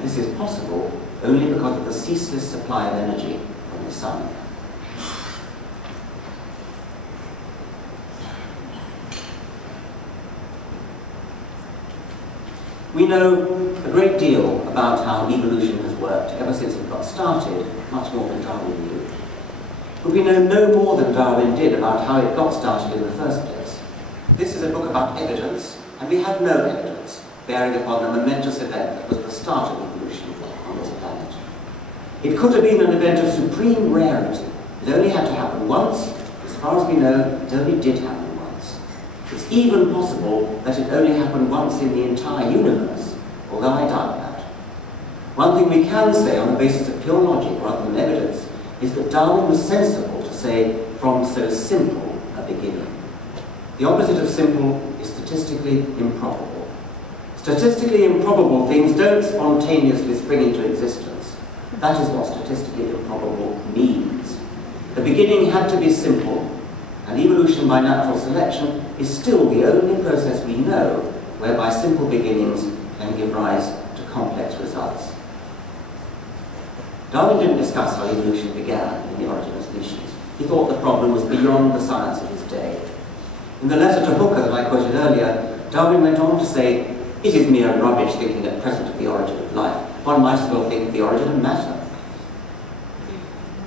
and this is possible only because of the ceaseless supply of energy from the sun. We know a great deal about how evolution has worked ever since it got started, much more than Darwin knew. But we know no more than Darwin did about how it got started in the first place. This is a book about evidence, and we have no evidence bearing upon the momentous event that was the start of evolution on this planet. It could have been an event of supreme rarity. It only had to happen once. As far as we know, it only did happen once. It's even possible that it only happened once in the entire universe, although I doubt that. One thing we can say on the basis of pure logic rather than evidence is that Darwin was sensible to say, from so simple a beginning. The opposite of simple is statistically improbable. Statistically improbable things don't spontaneously spring into existence. That is what statistically improbable means. The beginning had to be simple, and evolution by natural selection is still the only process we know whereby simple beginnings can give rise to complex results. Darwin didn't discuss how evolution began in The Origin of Species. He thought the problem was beyond the science of his day. In the letter to Hooker that I quoted earlier, Darwin went on to say, "It is mere rubbish thinking at present of the origin of life. One might as well think of the origin of matter."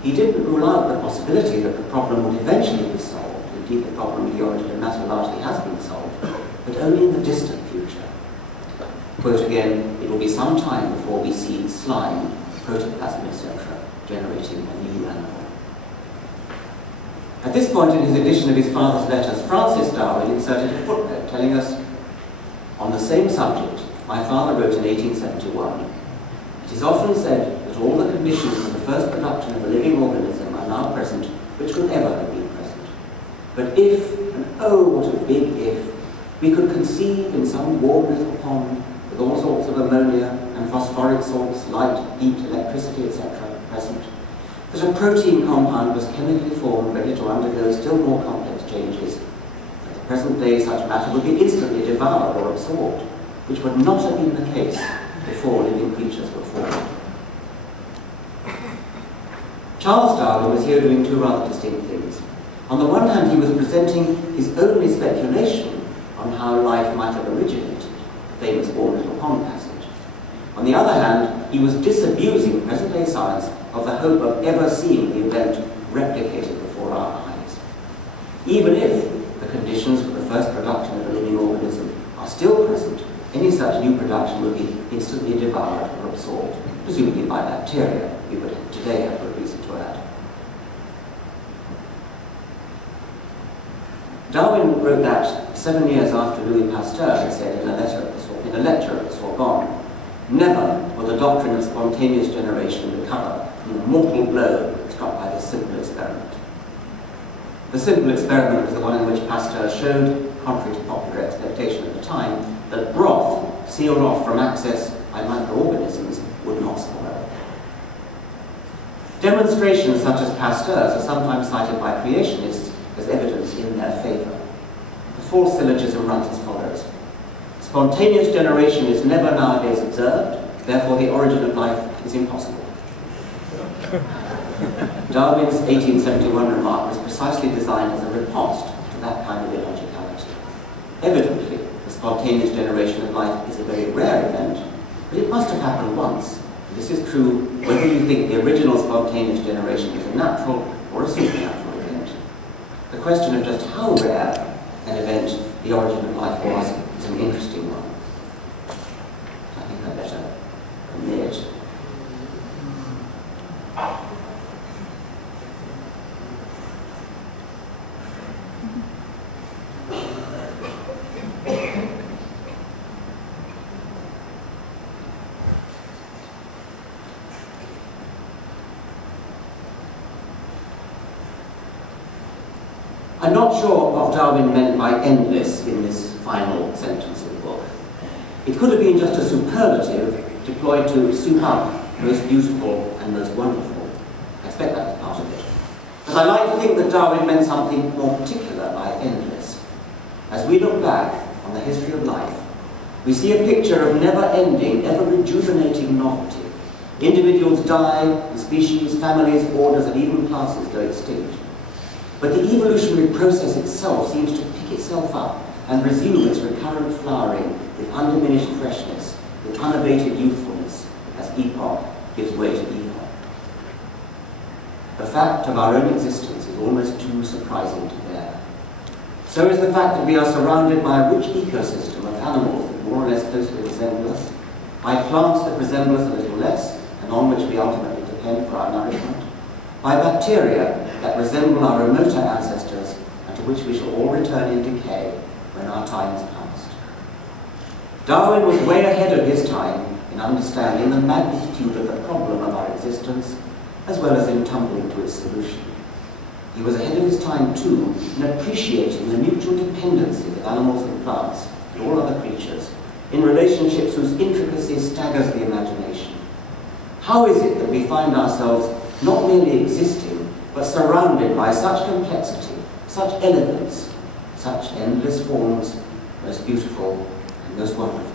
He didn't rule out the possibility that the problem would eventually be solved. Indeed, the problem with the origin of matter largely has been solved, but only in the distant future. Quote again, "It will be some time before we see slime, protoplasm, etc., generating a new animal." At this point in his edition of his father's letters, Francis Darwin inserted a footnote telling us, "On the same subject, my father wrote in 1871, it is often said that all the conditions for the first production of a living organism are now present which could ever have been present. But if, and oh what a big if, we could conceive in some warm little pond with all sorts of ammonia and phosphoric salts, light, heat, electricity, etc. present, that a protein compound was chemically formed ready to undergo still more complex changes, at the present day such matter would be instantly devoured or absorbed, which would not have been the case before living creatures were formed." Charles Darwin was here doing two rather distinct things. On the one hand, he was presenting his only speculation on how life might have originated, the famous warm little pond passage. On the other hand, he was disabusing present-day science of the hope of ever seeing the event replicated before our eyes. Even if the conditions for the first production of a living organism are still present, any such new production would be instantly devoured or absorbed, presumably by bacteria, we would today have good reason to add. Darwin wrote that 7 years after Louis Pasteur had said in a lecture at the Sorbonne, "Never will the doctrine of spontaneous generation recover from the mortal blow struck by this simple experiment." The simple experiment was the one in which Pasteur showed, contrary to popular expectation at the time, that broth sealed off from access by microorganisms would not spoil. Demonstrations such as Pasteur's are sometimes cited by creationists as evidence in their favor. The false syllogism runs as follows: spontaneous generation is never nowadays observed, therefore the origin of life is impossible. Darwin's 1871 remark was precisely designed as a riposte to that kind of illogicality. Evidently, the spontaneous generation of life is a very rare event, but it must have happened once. This is true whether you think the original spontaneous generation was a natural or a supernatural event. The question of just how rare an event the origin of life was is an interesting one. I think I better omit. I'm not sure what Darwin meant by endless in this final sentence of the book. It could have been just a superlative deployed to soup up most beautiful and most wonderful. I expect that was part of it. But I like to think that Darwin meant something more particular by endless. As we look back on the history of life, We see a picture of never-ending, ever-rejuvenating novelty. Individuals die, and species, families, orders, and even classes go extinct. But the evolutionary process itself seems to pick itself up and resume its recurrent flowering with undiminished freshness, with unabated youthfulness, as epoch gives way to epoch. The fact of our own existence is almost too surprising to bear. So is the fact that we are surrounded by a rich ecosystem of animals that more or less closely resemble us, by plants that resemble us a little less, and on which we ultimately depend for our nourishment, by bacteria that resemble our remoter ancestors, and to which we shall all return in decay when our time is past. Darwin was way ahead of his time in understanding the magnitude of the problem of our existence, as well as in tumbling to its solution. He was ahead of his time, too, in appreciating the mutual dependencies of animals and plants and all other creatures in relationships whose intricacy staggers the imagination. How is it that we find ourselves not merely existing, but surrounded by such complexity, such elegance, such endless forms, most beautiful and most wonderful?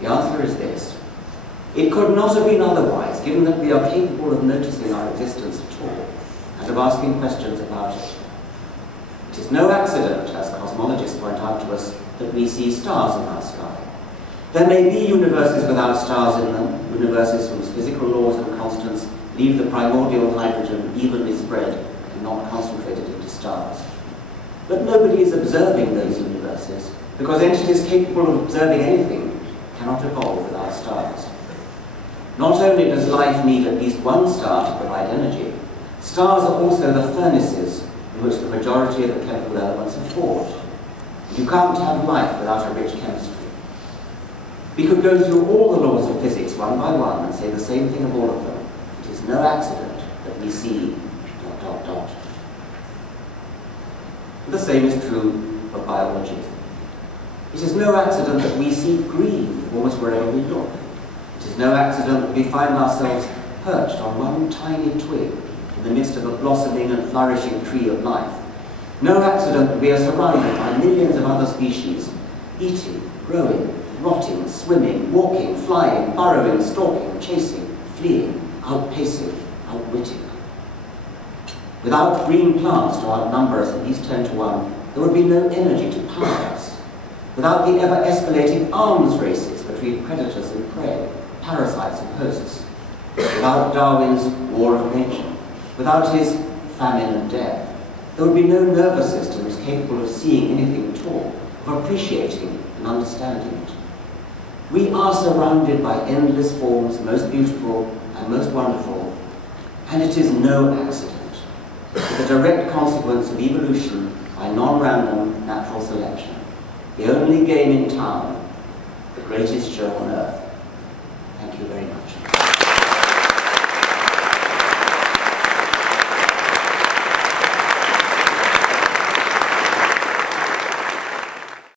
The answer is this. It could not have been otherwise, given that we are capable of noticing our existence at all, and of asking questions about it. It is no accident, as cosmologists point out to us, that we see stars in our sky. There may be universes without stars in them, universes whose physical laws and constants leave the primordial hydrogen evenly spread and not concentrated into stars. But nobody is observing those universes, because entities capable of observing anything cannot evolve without stars. Not only does life need at least one star to provide energy, stars are also the furnaces in which the majority of the chemical elements are forged. You can't have life without a rich chemistry. We could go through all the laws of physics one by one and say the same thing of all of them. It is no accident that we see ... The same is true of biology. It is no accident that we see green almost wherever we look. It is no accident that we find ourselves perched on one tiny twig in the midst of a blossoming and flourishing tree of life. No accident that we are surrounded by millions of other species, eating, growing, rotting, swimming, walking, flying, burrowing, stalking, chasing, fleeing, outpacing, outwitting. Without green plants to outnumber us at least 10 to 1, there would be no energy to power us. Without the ever-escalating arms races between predators and prey, parasites and hosts, without Darwin's war of nature, without his famine and death, there would be no nervous systems capable of seeing anything at all, of appreciating and understanding it. We are surrounded by endless forms, most beautiful and most wonderful, and it is no accident, but the direct consequence of evolution by non-random natural selection, the only game in town, the greatest show on earth. Thank you very much.